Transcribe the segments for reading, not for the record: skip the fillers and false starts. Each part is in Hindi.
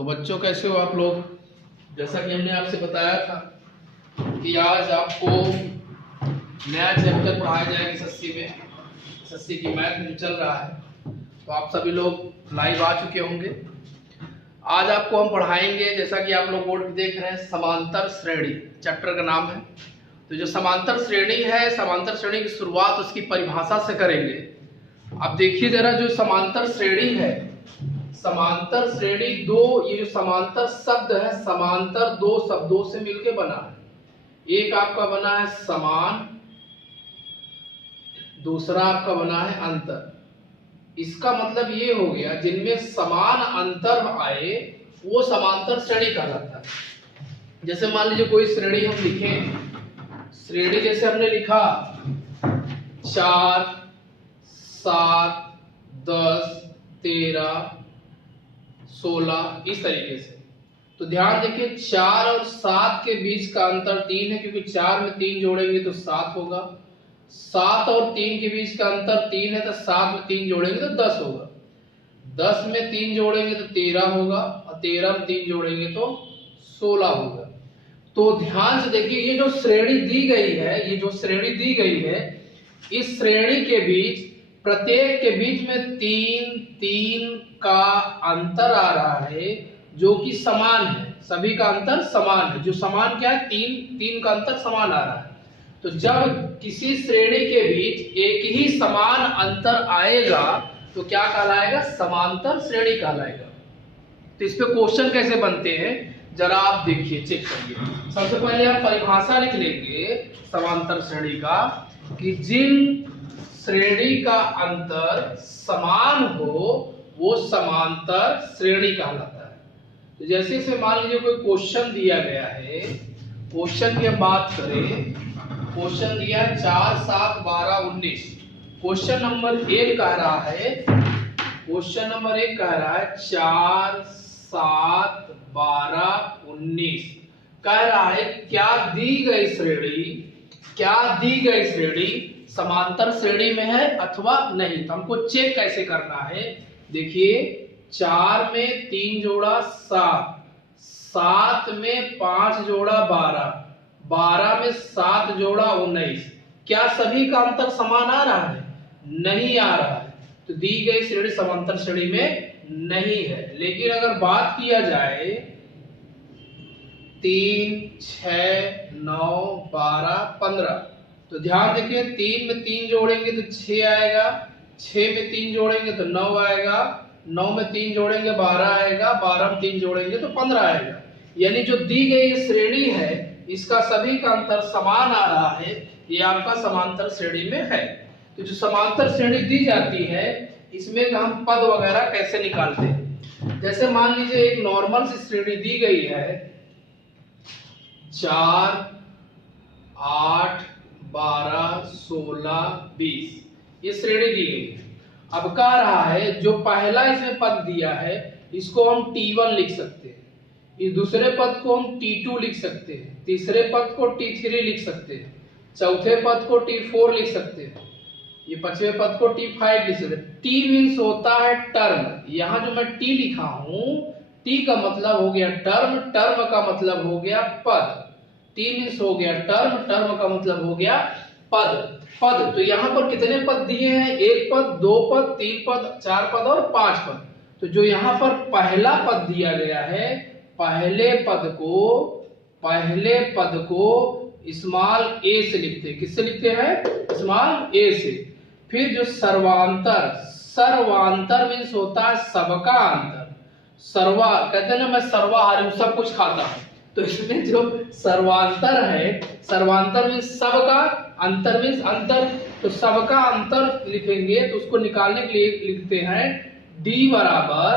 तो बच्चों कैसे हो आप लोग। जैसा कि हमने आपसे बताया था कि आज आपको नया चैप्टर पढ़ाया जाएगा एसएससी में। एसएससी की मैथ में चल रहा है, तो आप सभी लोग लाइव आ चुके होंगे। आज आपको हम पढ़ाएंगे, जैसा कि आप लोग बोर्ड पे देख रहे हैं, समांतर श्रेणी चैप्टर का नाम है। तो जो समांतर श्रेणी है, समांतर श्रेणी की शुरुआत उसकी परिभाषा से करेंगे। अब देखिए जरा, जो समांतर श्रेणी है, समांतर श्रेणी दो, ये जो समांतर शब्द है, समांतर दो शब्दों से मिलकर बना है। एक आपका बना है समान, दूसरा आपका बना है अंतर। इसका मतलब ये हो गया, जिनमें समान अंतर आए वो समांतर श्रेणी कहलाता है। जैसे मान लीजिए कोई श्रेणी हम लिखें, श्रेणी जैसे हमने लिखा 4, 7, 10, 13, 16, इस तरीके से। तो ध्यान देखिए, 4 और 7 के बीच का अंतर 3 है, क्योंकि 4 में 3 जोड़ेंगे तो 7 होगा। 7 और 3 के बीच का अंतर 3 है, तो 7 में 3 जोड़ेंगे तो 10 होगा। 10 में 3 जोड़ेंगे तो 13 होगा, और 13 में 3 जोड़ेंगे तो 16 होगा। तो ध्यान से देखिए, ये जो श्रेणी दी गई है, ये जो श्रेणी दी गई है, इस श्रेणी के बीच, प्रत्येक के बीच में 3 का अंतर आ रहा है, जो कि समान है। सभी का अंतर समान है। जो समान क्या है, 3 का अंतर समान आ रहा है। तो जब किसी श्रेणी के बीच एक ही समान अंतर आएगा तो क्या कहलाएगा, समांतर श्रेणी कहलाएगा। तो इस पे क्वेश्चन कैसे बनते हैं जरा आप देखिए, चेक करिए। सबसे पहले हम परिभाषा लिख लेंगे समांतर श्रेणी का, कि जिन श्रेणी का अंतर समान हो वो समांतर श्रेणी कहलाता है। तो जैसे से मान लीजिए कोई क्वेश्चन दिया गया है, क्वेश्चन की हम बात करें, क्वेश्चन दिया है 4, 7, 12, 19। क्वेश्चन नंबर 1 कह रहा है, क्वेश्चन नंबर 1 कह रहा है 4, 7, 12, 19। कह रहा है क्या दी गई श्रेणी समांतर श्रेणी में है अथवा नहीं। तो हमको चेक कैसे करना है, देखिए 4 में 3 जोड़ा 7, 7 में 5 जोड़ा 12, 12 में 7 जोड़ा 19। क्या सभी का अंतर समान आ रहा है? नहीं आ रहा है। तो दी गई श्रेणी समांतर श्रेणी में नहीं है। लेकिन अगर बात किया जाए 3, 6, 9, 12, 15, तो ध्यान देखिए, 3 में 3 जोड़ेंगे तो 6 आएगा, 6 में 3 जोड़ेंगे तो 9 आएगा, 9 में 3 जोड़ेंगे 12 आएगा, 12 में 3 जोड़ेंगे तो 15 आएगा। यानी जो दी गई श्रेणी है, इसका सभी का अंतर समान आ रहा है, ये आपका समांतर श्रेणी में है। तो जो समांतर श्रेणी दी जाती है, इसमें हम पद वगैरह कैसे निकालते हैं। जैसे मान लीजिए एक नॉर्मल सी श्रेणी दी गई है, 4, 8, 12, 16, 20, ये श्रेणी दी गई है। अब कह रहा है जो पहला इसमें पद दिया है, इसको हम T1 लिख सकते हैं, इस दूसरे पद को हम T2 लिख सकते हैं, तीसरे पद को T3 लिख सकते हैं, चौथे पद को T4 लिख सकते हैं, ये पांचवें पद को T5 लिख सकते हैं। T मीन्स होता है टर्म। यहाँ जो मैं T लिखा हूं, T का मतलब हो गया टर्म, टर्म का मतलब हो गया पद। T मीन्स हो गया टर्म, टर्म का मतलब हो गया पद। तो यहाँ पर कितने पद दिए हैं, 1 पद, 2 पद, 3 पद, 4 पद और 5 पद। तो जो यहाँ पर पहला पद दिया गया है, पहले पद को स्मॉल a से लिखते हैं। किससे लिखते हैं? स्मॉल a से। फिर जो सर्वांतर मीन्स होता है सबका अंतर। सर्वा कहते हैं ना, मैं सर्वाहारी हूं, सब कुछ खाता हूं। तो इसमें जो सर्वांतर है, सर्वांतर मीन्स सबका, अंतर मीन्स अंतर। तो सबका अंतर लिखेंगे तो उसको निकालने के लिए लिखते हैं D बराबर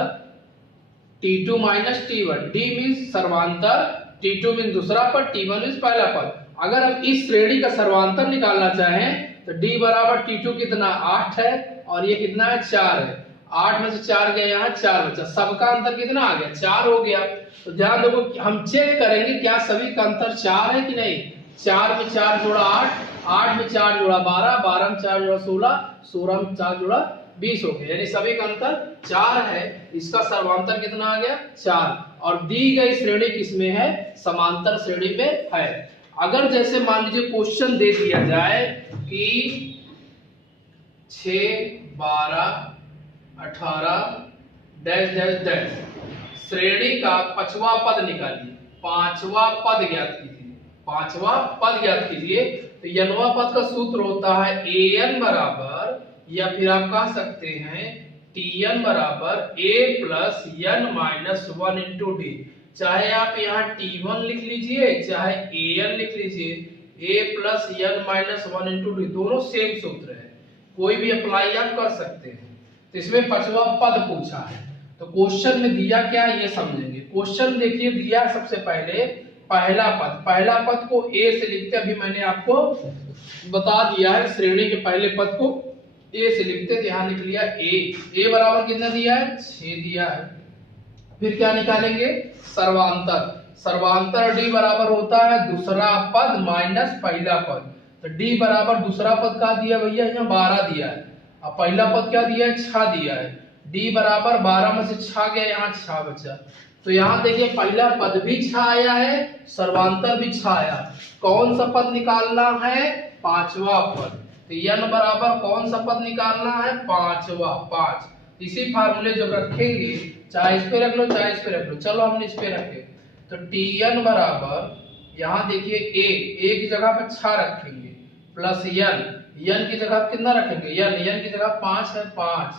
T2 minus T1। D means सर्वांतर, T2 मीन्स दूसरा पद, T1 मीन्स पहला पद। अगर हम इस श्रेणी का सर्वांतर निकालना चाहें तो D बराबर T2 कितना 8 है, और ये कितना है 4 है। 8 में से 4 गया, यहाँ 4 बचा। सबका अंतर कितना आ गया, 4 हो गया। तो ध्यान देखो, हम चेक करेंगे क्या सभी का अंतर 4 है कि नहीं। 4 में 4 जोड़ा 8, 8 में 4 जोड़ा 12, 12 में 4 जोड़ा 16, 16 में 4 जोड़ा 20 हो गया, यानी सभी का अंतर 4 है। इसका सर्वांतर कितना आ गया 4, और दी गई श्रेणी किसमें है, समांतर श्रेणी में है। अगर जैसे मान लीजिए क्वेश्चन दे दिया जाए कि 6 12 18 डैश डैश डैश श्रेणी का पांचवा पद निकालिए, पांचवा पद ज्ञात कीजिए, पांचवा पद ज्ञात कीजिए। तो यनवा पद का सूत्र होता है an बराबर, या फिर आप कह सकते हैं tn बराबर a plus n minus 1 into D. चाहे आप यहाँ t1 लिख लीजिए चाहे an लिख लीजिए, a plus n minus 1 into D दोनों सेम सूत्र है, कोई भी अप्लाई आप कर सकते हैं। तो इसमें पांचवा पद पूछा है, तो क्वेश्चन में दिया क्या है ये समझेंगे। क्वेश्चन देखिए दिया सबसे पहले पहला पद, पहला पद को a से लिखते, अभी मैंने आपको बता दिया है श्रेणी के पहले पद को a से लिखते, यहाँ लिख लिया a बराबर कितना दिया है 6 दिया है। फिर क्या निकालेंगे सर्वांतर, सर्वांतर d बराबर होता है दूसरा पद माइनस पहला पद। तो d बराबर दूसरा पद क्या दिया भैया, यहाँ 12 दिया है, अब पहला पद क्या दिया है 6 दिया है। d बराबर 12 में से 6 गया, यहाँ 6 बचा। तो यहाँ देखिए पहला पद भी 6 आया है, सर्वांतर भी 6 आया। कौन सा पद निकालना है, पांचवा पद। तो n बराबर कौन सा पद निकालना है, पांचवा, 5। इसी फार्मूले जब रखेंगे, चाहे इस पे रख लो चाहे इस पे रख लो, चलो हमने इस पे रखे, तो tn बराबर यहाँ देखिए a की जगह पे 6 रखेंगे प्लस n की जगह कितना रखेंगे, n की जगह 5 है, 5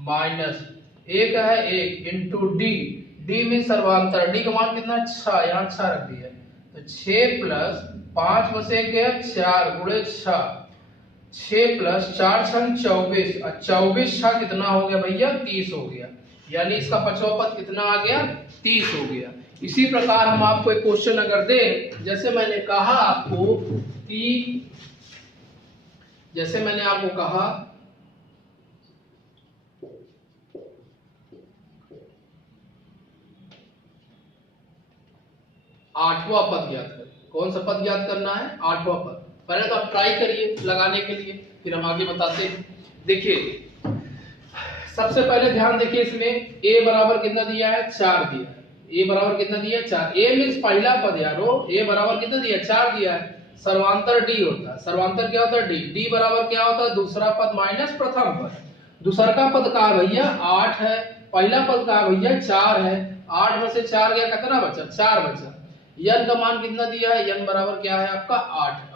माइनस 1 है 1 इंटू d में सर्वांतर, d का मान कितना 6, यहाँ 6 रख दिया, तो 6 प्लस 5 में से 1 गया 4 गुणे 6, 6 प्लस 4 6 24, और 24 6 कितना हो गया भैया 30 हो गया, यानी इसका पांचवा पद कितना आ गया 30 हो गया। इसी प्रकार हम आपको एक क्वेश्चन अगर दें, जैसे मैंने कहा आपको कि जैसे मैंने आपको कहा आठवां पद ज्ञात कर, कौन सा पद ज्ञात करना है, आठवां पद। पहले तो आप ट्राई करिए लगाने के लिए, फिर हम आगे बताते हैं। देखिए सबसे पहले ध्यान देखिए, इसमें a बराबर कितना दिया है 4 दिया है, a बराबर कितना दिया है 4, a मींस पहला पद यारो, a बराबर कितना दिया 4 दिया है। सर्वांतर d होता है, सर्वांतर क्या होता है d बराबर क्या होता है दूसरा पद माइनस प्रथम पद। दूसरा का पद का है भैया 8 है, पहला पद का है भैया 4 है, 8 में से 4 गया कितना बचा 4 बचा। n का मान कितना दिया है, n बराबर क्या है आपका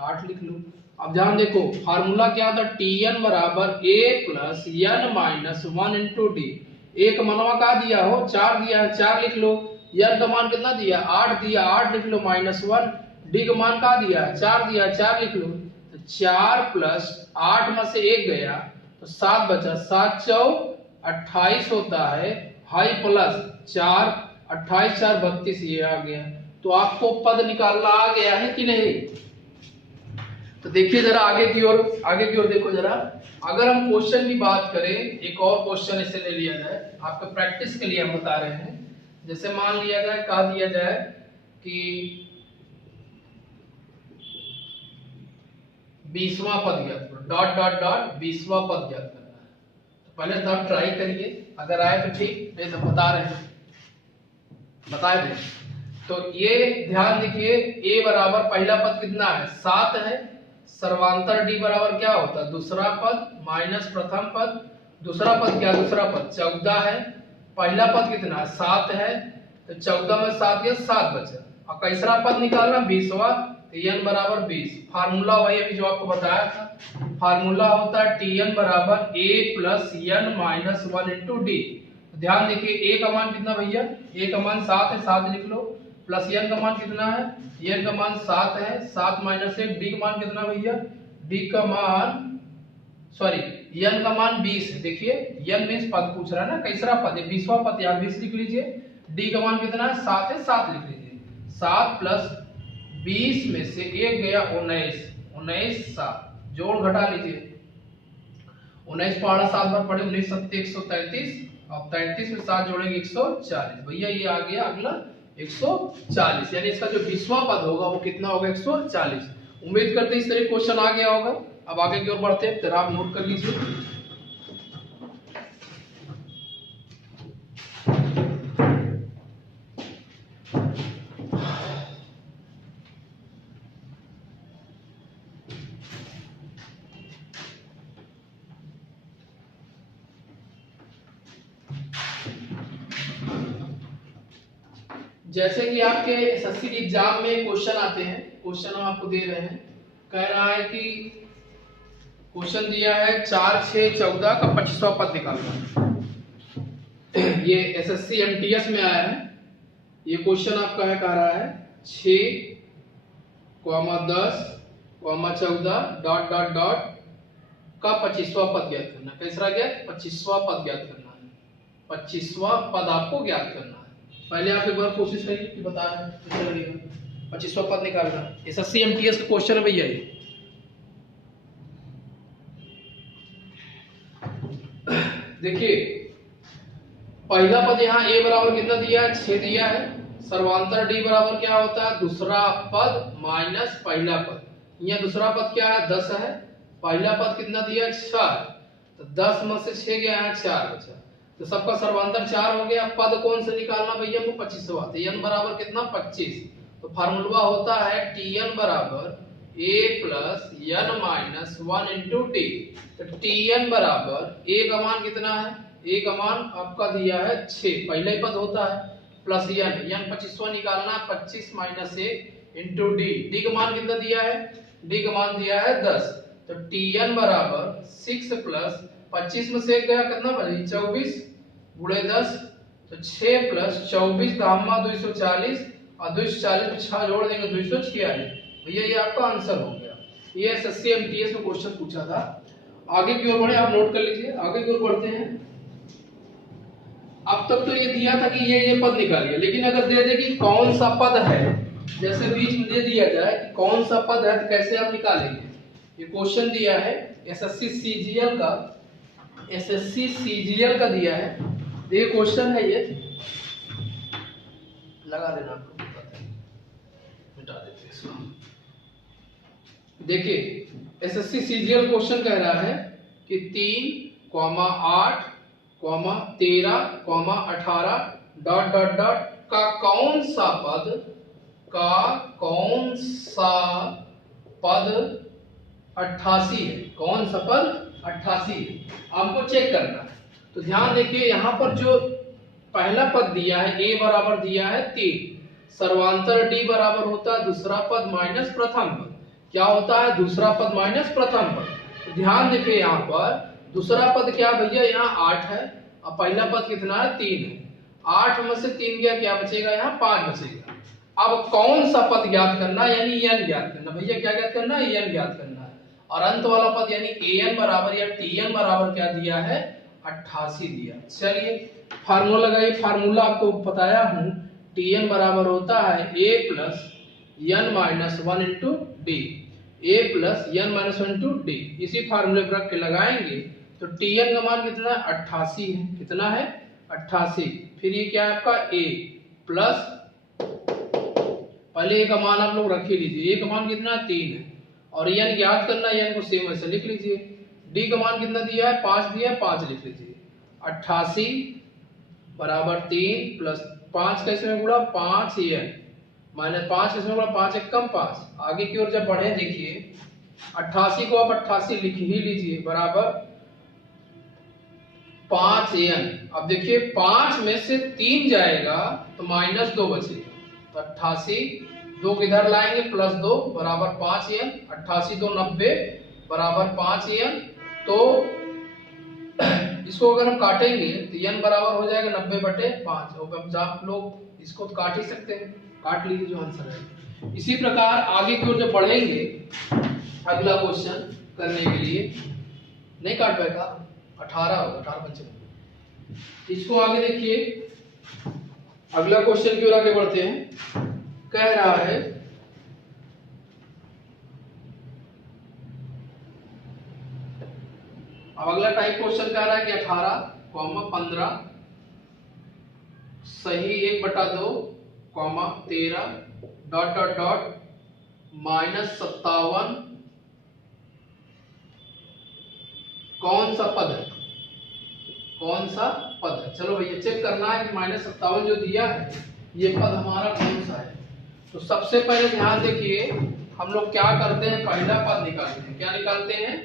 8 लिख लो। अब ध्यान देखो फार्मूला क्या होता है, tn बराबर a plus n minus 1 into D. a का मनवा का दिया हो 4 दिया है 4 लिख लो, n का मान कितना दिया 8 दिया 8 लिख लो माइनस 1, d का मान का दिया 4 दिया 4 लिख लो। तो 4 प्लस 8 में से 1 गया तो 7 बचा, 7 4 28 होता है, हाई प्लस 4 28 4 32 ये आ गया। तो आपको पद निकालना आ गया है कि नहीं। तो देखिए जरा आगे की ओर देखो जरा। अगर हम क्वेश्चन की बात करें, एक और क्वेश्चन इसे ले लिया जाए, आपके प्रैक्टिस के लिए हम बता रहे हैं। जैसे मान लिया जाए, कहा दिया जाए कि 20वां पद ज्ञात करो, डॉट डॉट डॉट 20वां पद ज्ञात करना है। तो पहले तो आप ट्राई करिए, अगर आए तो ठीक, नहीं तो बता रहे हैं, बता दें। तो ये ध्यान देखिए, a बराबर पहला पद कितना है 7 है, सर्वांतर d बराबर क्या होता है दूसरा पद माइनस प्रथम पद। दूसरा पद क्या, दूसरा पद 14 है, पहला पद कितना है 7 है, तो 14 में 7 गया 7 बचा। और तीसरा पद निकालना 20वां, तो n बराबर 20। फार्मूला वही अभी जो आपको बताया था, फार्मूला होता है tn बराबर a plus n minus 1 into D. ध्यान देखिए a का मान कितना भैया, a का मान 7 है 7 लिख लो, प्लस n का मान कितना है, n का मान 7 है 7 माइनस 1, d का मान कितना भैया, d का मान n का मान 20 है। देखिए n मींस पद पूछ रहा है ना, कैसरा पद है 20वां पद, यहाँ 20 लिख लीजिए। d का मान कितना है 7 है 7 लिख लीजिए, 7 प्लस 20 में से 1 गया 19 7 जोड़ घटा लीजिए, 19 पहाड़ा 7 बार पढ़े 19 7 133, और 33 में 7 जोड़ेंगे 140। भैया ये आ गया अगला 140, यानी इसका जो 20वां पद होगा वो कितना होगा 140। उम्मीद करते हैं इस तरह क्वेश्चन आ गया होगा। अब आगे की ओर बढ़ते हैं, फिर आप नोट कर लीजिए। जैसे कि आपके एसएससी के एग्जाम में क्वेश्चन आते हैं, क्वेश्चन हम आपको दे रहे हैं, कह रहा है कि क्वेश्चन दिया है 4, 6, 14 का 25वां पद निकालना। ये एसएससी एमटीएस में आया है। ये क्वेश्चन आपका है, कह रहा है 6, 10, 14 डॉट डॉट डॉट का 25वां पद ज्ञात करना। कैसा ज्ञात? 25वां पद ज्ञात करना है। 25वां पद आपको ज्ञात करना है। पहले आप एक बार कोशिश करिए कि बता रहे हैं कैसे लगेगा। 25वां पद निकालना, एसएससी एमटीएस का क्वेश्चन है भैया ये। देखिए पहला पद यहाँ a बराबर कितना दिया है? 6 दिया है। सर्वांतर d बराबर क्या होता है? दूसरा पद माइनस पहला पद। यहाँ दूसरा पद क्या है? 10 है। पहला पद कितना दिया है? 4। तो 10 में से 6 गया है, 4 बचा। तो सबका सर्वांतर 4 हो गया। पद कौन से निकालना भैया? हमको 25वां। तो n बराबर कितना? 25। तो फार्मूला होता है tn बराबर a plus n minus 1 into T. तो tn बराबर a का मान कितना है? a का मान आपका दिया है 6, पहला ही पद होता है, प्लस n 25वां निकालना, 25 माइनस a इंटू d का मान कितना दिया है? d का मान दिया है 10। तो tn बराबर 6 प्लस 25 में से गया कितना बचे? 24 गुणे 10। तो 6 प्लस 24 दामा 240 और 240 में 6 जोड़ देंगे 246। भैया ये आपका आंसर हो गया। ये एसएससी एमटीएस में क्वेश्चन पूछा था। आगे की ओर बढ़े, आप नोट कर लीजिए। आगे की ओर बढ़ते हैं। अब तक तो ये दिया था कि ये पद निकालिए, लेकिन अगर दे दे कि कौन सा पद है, जैसे बीच में दे दिया जाए कि कौन सा पद है, तो कैसे आप निकालेंगे? ये क्वेश्चन दिया है एसएससी सीजीएल का, एसएससी सीजीएल का दिया है। ये क्वेश्चन है, ये लगा देना, आपको मिटा देते हैं इसको। देखिए एसएससी सीजीएल क्वेश्चन कह रहा है कि 3, 8, 13, 18 डॉट डॉट डॉट का कौन सा पद 88 है। कौन सा पद 88 है, आपको चेक करना है। तो ध्यान देखिए, यहाँ पर जो पहला पद दिया है a बराबर दिया है 3, सर्वांतर d बराबर होता है दूसरा पद माइनस प्रथम पद। क्या होता है? दूसरा पद माइनस प्रथम पद। तो ध्यान देखिए, यहाँ पर दूसरा पद क्या भैया? यहाँ 8 है और पहला पद कितना है? 3 है। 8 में से 3 गया, क्या बचेगा? यहाँ 5 बचेगा। अब कौन सा पद ज्ञात करना, यानी n ज्ञात करना। भैया क्या ज्ञात करना है? n ज्ञात करना है। और अंत वाला पद यानी an बराबर या tn बराबर क्या दिया है? 88 दिया। चलिए फार्मूला लगाइए। फार्मूला आपको बताया हूं, tn बराबर होता है a plus n minus 1 into D. a plus n minus 1 into D. इसी फार्मूले पर रख के लगाएंगे तो tn का मान कितना है? 88 है। कितना है? 88। फिर ये क्या है आपका? a प्लस, पहले a का मान आप लोग रख ही लीजिए। a का मान कितना है? 3 है। और n ज्ञात करना, n को सेम ऐसे लिख लीजिए। d का मान कितना दिया है? 5 दिया है, 5 लिख लीजिए। 88 बराबर 3 प्लस 5 कैसे में गुणा? 5n माइनस 5 कैसे में गुणा? 5 1 कम 5। आगे की ओर जब बढ़े, देखिए 88 को आप 88 लिख ही लीजिए, बराबर 5n। अब देखिए 5 में से 3 जाएगा तो माइनस 2 बचेगा। तो 88 2 किधर लाएंगे? प्लस 2 बराबर 5n। 88 2 90 बराबर 5n। तो इसको अगर हम काटेंगे तो n बराबर हो जाएगा 90/5। अब आप लोग इसको तो काट ही सकते हैं, काट लीजिए जो आंसर है। इसी प्रकार आगे की ओर जब बढ़ेंगे, अगला क्वेश्चन करने के लिए नहीं काट पाएगा, 18 होगा, 18 पंचे। इसको आगे देखिए, अगला क्वेश्चन की ओर आगे बढ़ते हैं। कह रहा है अब अगला टाइप क्वेश्चन कह रहा है कि 18, 15 सही 1/2, 13 डॉट डॉट डॉट -57 कौन सा पद है? कौन सा पद है? चलो भैया चेक करना है कि -57 जो दिया है ये पद हमारा कौन सा है। तो सबसे पहले ध्यान देखिए, हम लोग क्या करते हैं, पहला पद निकालते हैं। क्या निकालते हैं,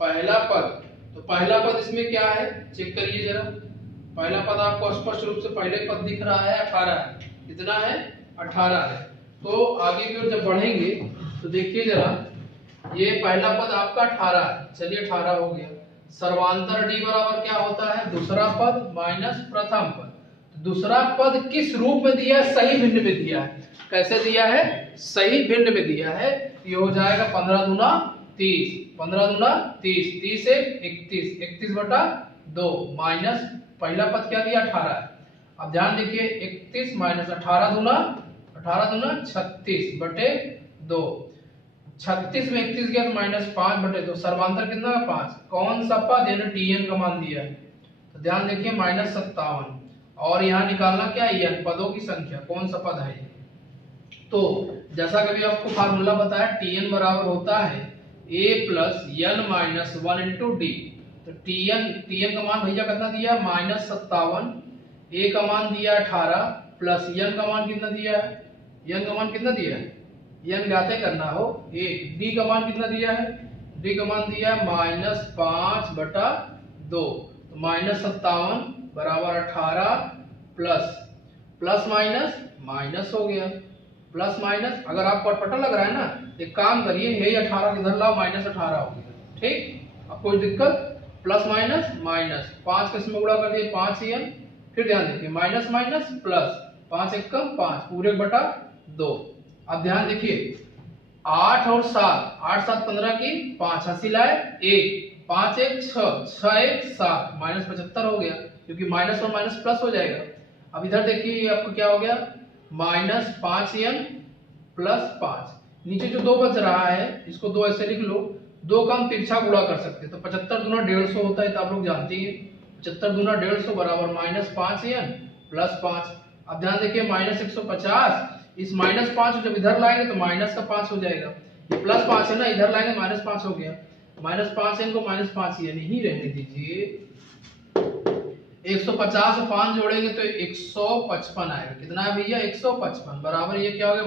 पहला पद। तो पहला पद इसमें क्या है, चेक करिए जरा। पहला पद आपको स्पष्ट रूप से पहले पद दिख रहा है 18 है। कितना है, 18 है। तो आगे की ओर जब बढ़ेंगे तो देखिए जरा, ये पहला पद आपका 18 है। चलिए 18 हो गया। सर्वांतर डी बराबर क्या होता है, दूसरा पद माइनस प्रथम पद। दूसरा पद किस रूप में दिया है, सही भिन्न में दिया है। कैसे दिया है, सही भिन्न में दिया है। ये हो जाएगा 15 दूना 30, 15 दूना 30, 30 से 31, 31 बटा 2 माइनस पहला पद क्या दिया 18 है। अब ध्यान देखिए 31 माइनस 18 दूना 36 बटे 2। 36 में 31 गया तो माइनस 5 बटे 2। सर्वांतर कितना है 5। कौन सा पद, यानी टीएन का मान दिया है। तो ध्यान देखिए -57 और यहाँ निकालना क्या है, एन पदों की संख्या, कौन सा पद है। तो जैसा कभी आपको फार्मूला बताया, टीएन बराबर होता है a plus n minus 1 into d. तो टीएन का मान भैया कितना दिया, -57, a का मान दिया 18 प्लस एन का मान कितना दिया है, एन का मान कितना दिया है, एन ज्ञात करना हो 1। डी का मान कितना दिया है, डी का मान दिया है -5 बटा 2। तो -57 बराबर 18 प्लस माइनस माइनस हो गया, प्लस माइनस। अगर आपको अटपटा लग रहा है ना, एक काम करिए, यही 18 इधर लाओ, -18 हो गया। ठीक, अब कोई दिक्कत, प्लस माइनस माइनस, 5 किस में गुणा कर दिए 5 एन। फिर ध्यान देखिए माइनस माइनस प्लस, 5 1 5 पूरे बटा 2। अब ध्यान देखिए 8 और 7, 8 7 15 की 5, हासिल आए 1, 5 1 6, 6 1 7, -75 हो गया, क्योंकि माइनस और माइनस प्लस हो जाएगा। अब इधर देखिए ये आपको क्या हो गया, -5n प्लस 5। नीचे जो 2 बच रहा है, इसको 2 ऐसे लिख लो, 2 का हम तिरछा गुणा कर सकते हैं। तो 75 दूना 150 होता है, तो आप लोग जानते हैं 75 दूना 150 बराबर -5n प्लस 5। अब ध्यान देखिए -150, इस -5 जब इधर लाएंगे तो माइनस का 5 हो जाएगा। ये +5 है ना, इधर लाएंगे -5 हो गया। -5n को -5n ही रहने दीजिए। 150 और 5 जोड़ेंगे तो 155 आएगा। कितना है भैया, 155 बराबर ये क्या हो गया,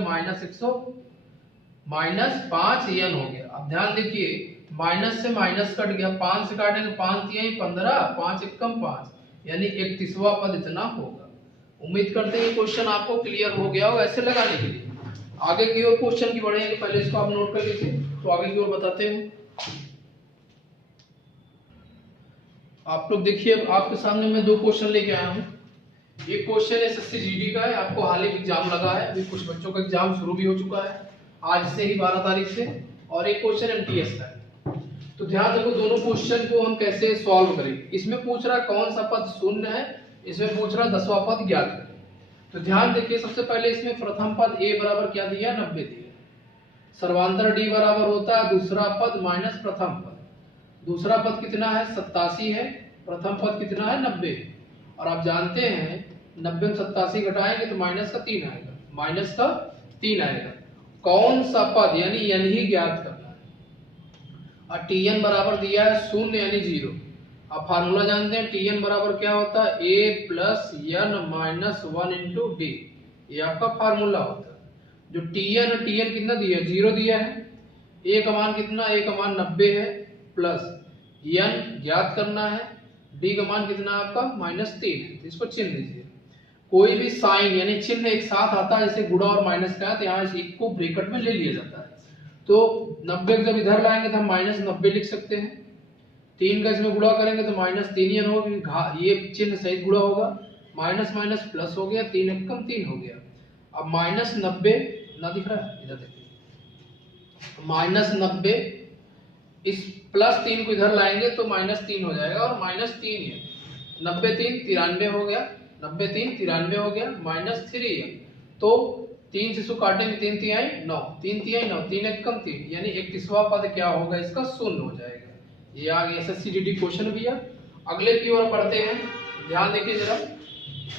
-5n हो गया। अब ध्यान देखिए माइनस से माइनस कट गया, 5 से काटेंगे 5 3 15, 5 1 5, यानी 31वां पद इतना होगा। उम्मीद करते हैं ये क्वेश्चन आपको क्लियर हो गया हो ऐसे लगाने के लिए। आगे की ओर क्वेश्चन की बढ़ेंगे, पहले इसको आप नोट कर लीजिए, तो आगे की ओर बताते हैं। आप लोग देखिए, आपके सामने मैं 2 क्वेश्चन लेके आया हूँ। एक क्वेश्चन एसएससी जीडी का है, आपको हाल ही एग्जाम लगा है, अभी कुछ बच्चों का एग्जाम शुरू भी हो चुका है आज से ही 12 तारीख से, और एक क्वेश्चन एमटीएस का है। तो ध्यान रखो दोनों क्वेश्चन को हम कैसे सॉल्व करेंगे। इसमें पूछ रहा कौन सा पद शून्य है, इसमें पूछ रहा 10वां पद ज्ञात करें। तो ध्यान देखिए सबसे पहले इसमें प्रथम पद a बराबर क्या दिया, 90 दिया। सर्वांतर d बराबर होता है दूसरा पद माइनस प्रथम पद। दूसरा पद कितना है, 87 है, प्रथम पद कितना है, 90। और आप जानते हैं 90 में 87 घटाएंगे तो माइनस का 3 आएगा, माइनस का 3 आएगा। कौन सा पद, यानी n ही ज्ञात करना है। और tn बराबर दिया है 0 यानी 0। आप फार्मूला जानते हैं, tn बराबर क्या होता है, a plus n minus 1 into D. ये आपका फार्मूला होता है। जो tn कितना दिया है, 0 दिया है। a का मान कितना, a का मान 90 है, प्लस n ज्ञात करना है, d का मान कितना आपका -3 है। तो इसको चिन्ह दीजिए। कोई भी साइन यानी चिन्ह एक साथ आता है, जैसे गुणा और माइनस का है, तो यहाँ एक को ब्रैकेट में ले लिया जाता है। तो 90 जब इधर लाएंगे तो हम -90 लिख सकते हैं। 3 का इसमें गुणा करेंगे तो -3n होगा, ये चिन्ह सहित गुणा होगा, माइनस माइनस प्लस हो गया, 3 1 3 हो गया। अब -90 ना दिख रहा है, इधर देखिए, -90 इस +3 को इधर लाएंगे तो -3 हो जाएगा, और -3 है, 90 3 93 हो गया, 90 3 93 हो गया, -3 है। तो 3 से इसको काटेंगे, 3 3 9, 3 3 9, 3 1 3, यानी 31वां पद क्या होगा, इसका 0 हो जाएगा। ये आ गया एसएससी जीडी क्वेश्चन भैया। अगले की ओर बढ़ते हैं, ध्यान देखिए जरा।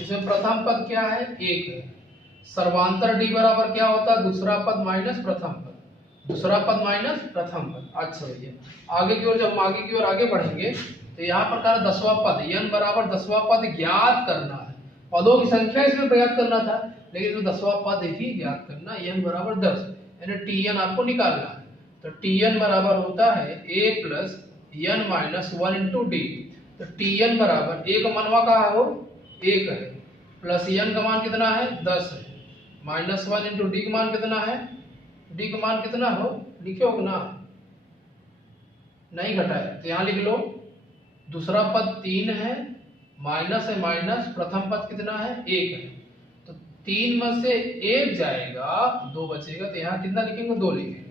इसमें प्रथम पद क्या है, 1 है। सर्वांतर डी बराबर क्या होता है, दूसरा पद माइनस प्रथम पद, दूसरा पद माइनस प्रथम पद। अच्छा भैया आगे की ओर, जब आगे की ओर आगे बढ़ेंगे तो यहाँ पर कहा 10वां पद, n बराबर 10वां पद ज्ञात करना है। पदों की संख्या इसमें ज्ञात करना था, लेकिन इसमें 10वां पद ही ज्ञात करना, n बराबर 10, यानी tn आपको निकालना है। तो tn बराबर होता है a plus n minus 1 into d. तो tn बराबर a का मनवा कहा हो 1 है, प्लस n का मान कितना है 10 है, माइनस 1 इंटू डी का मान कितना है, डी का मान कितना हो लिखे हो ना, नहीं घटाए तो यहाँ लिख लो। दूसरा पद 3 है, माइनस है माइनस, प्रथम पद कितना है 1 है, तो 3 में से 1 जाएगा 2 बचेगा, तो यहाँ कितना लिखेंगे 2 लिखेंगे।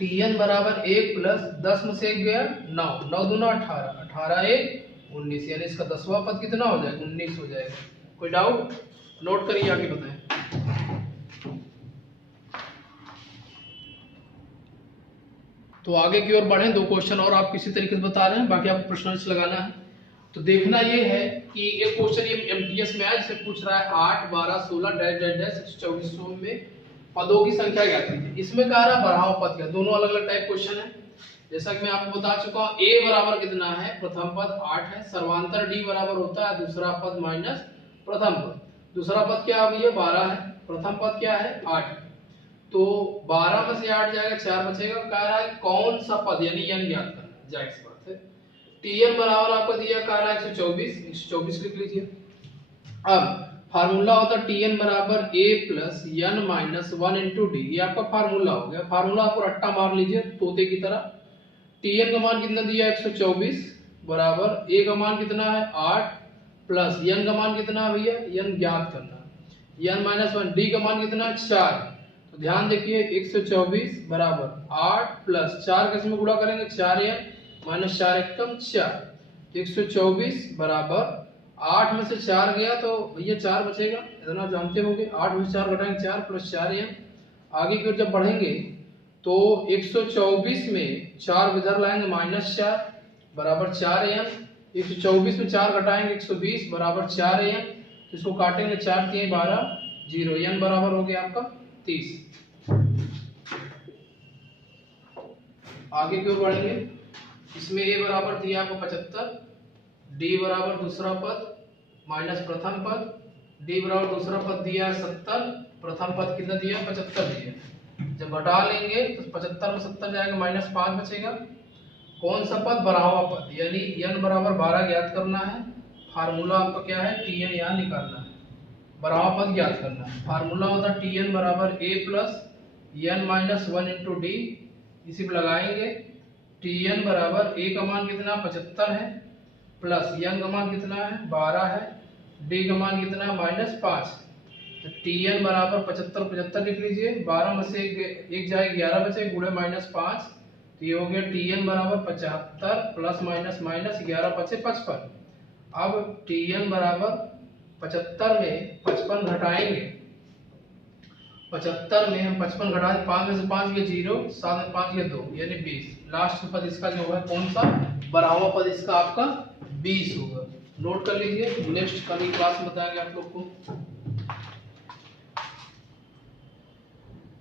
tn बराबर 1 प्लस 10 में से 1 गया 9, 9 दूना 18, 18 1 19, यानी इसका 10वां पद कितना हो जाएगा 19 हो जाएगा। कोई डाउट नोट करिए आगे बताएं। तो आगे की ओर बढ़े, 2 क्वेश्चन और आप किसी तरीके से बता रहे हैं, बाकी आपको प्रश्न लगाना है। तो देखना ये है कि एक क्वेश्चन ये एमटीएस में है जिससे पूछ रहा है 8 12 16 डैश डैश डैश 124 में पदों की संख्या ज्ञात कीजिए। इसमें कह रहा है बढ़ाओ पद क्या, दोनों अलग अलग टाइप क्वेश्चन है। जैसा कि मैं आपको बता चुका हूं, a बराबर कितना है, प्रथम पद 8 है, सर्वांतर d बराबर होता है दूसरा पद माइनस प्रथम पद। दूसरा पद क्या है, 12 है, प्रथम पद क्या है 8। तो 12 में से 8 जाएगा 4 बचेगा। कह रहा है कौन सा पद, यानी n ज्ञात करना, जाहिर सी बात है। tn बराबर आपको दिया, कह रहा है 124, 124 लिख लीजिए। अब फार्मूला होता है tn बराबर a plus n minus 1 into D, ये आपका फार्मूला हो गया। फार्मूला आपको रट्टा मार लीजिए तोते की तरह। tn का मान कितना दिया 124 बराबर a का मान कितना है 8 प्लस n का मान कितना है भैया, n ज्ञात करना, n माइनस 1, डी का मान कितना है 4। तो ध्यान देखिए 124 बराबर 8 प्लस 4 किस में गुणा करेंगे 4n माइनस 4 एकम 4। 124 बराबर 8 में से 4 गया तो भैया 4 बचेगा, इतना जानते होंगे। 8 में से 4 घटाएंगे 4 प्लस 4n। आगे की ओर जब बढ़ेंगे तो 124 में 4 इधर लाएंगे माइनस 4 बराबर 4n। 124 में 4 घटाएंगे 120 बराबर 4n। तो इसको काटेंगे 4 3 12 0, n बराबर हो गया आपका 30। आगे की ओर बढ़ेंगे, इसमें a बराबर दिया आपको 75, d बराबर दूसरा पद माइनस प्रथम पद, d बराबर दूसरा पद दिया है 70, प्रथम पद कितना दिया 75 दिया। जब घटा लेंगे तो 75 में 70 जाएगा माइनस 5 बचेगा। कौन सा पद, बढ़ावा पद, यानी n बराबर 12 ज्ञात करना है। फार्मूला आपका क्या है, tn यहाँ निकालना है, बढ़ावा पद ज्ञात करना है। फार्मूला होता है tn बराबर a plus n minus 1 into D, इसी पे लगाएंगे। tn बराबर a का मान कितना 75 है, प्लस n का मान कितना है 12 है, d का मान कितना है माइनस 5। तो tn बराबर 75 75 लिख लीजिए, 12 में से 1 जाए 11 बचे, गुणे माइनस 5, तो ये हो गया tn बराबर 75 प्लस माइनस माइनस 11 बचे 55। अब tn बराबर 75 में 55 घटाएंगे, 75 में हम 55 घटाएं, 5 में से 5 गया 0, 7 में 5 गया 2, यानी 20। लास्ट पद इसका जो है कौन सा, बढ़ावा पद इसका आपका 20 होगा। नोट कर लीजिए, नेक्स्ट कल की क्लास में बताएंगे आप लोग को।